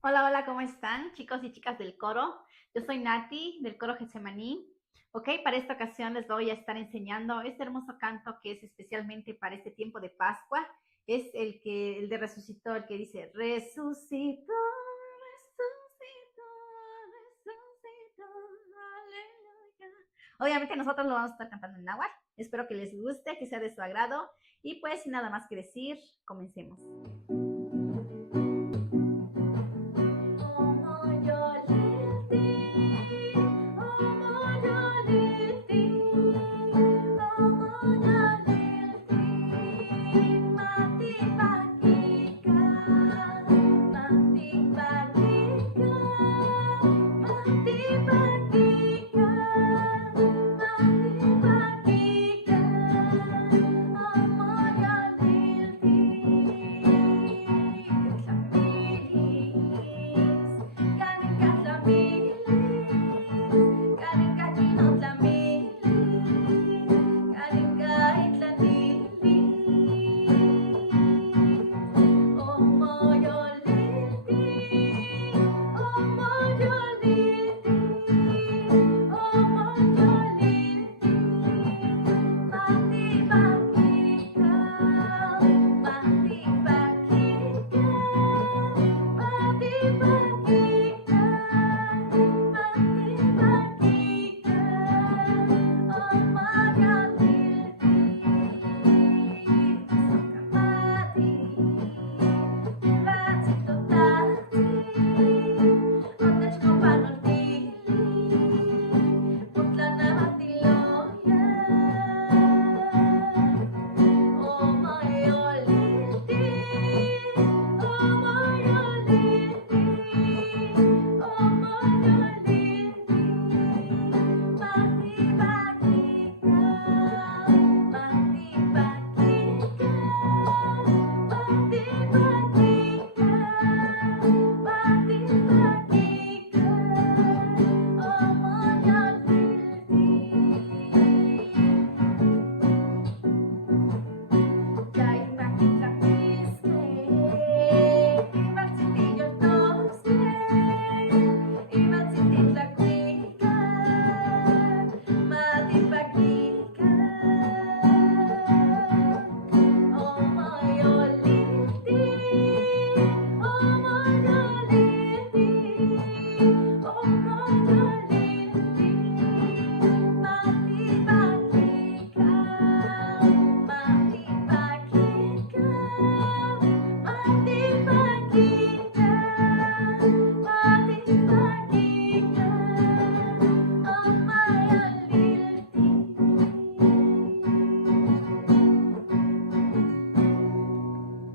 Hola, hola, ¿cómo están, chicos y chicas del coro? Yo soy Nati, del coro Getsemaní. Ok, para esta ocasión les voy a estar enseñando este hermoso canto que es especialmente para este tiempo de Pascua. Es el de resucitó, el que dice, resucitó, resucitó, resucitó, aleluya. Obviamente nosotros lo vamos a estar cantando en náhuatl. Espero que les guste, que sea de su agrado. Y pues, sin nada más que decir, comencemos.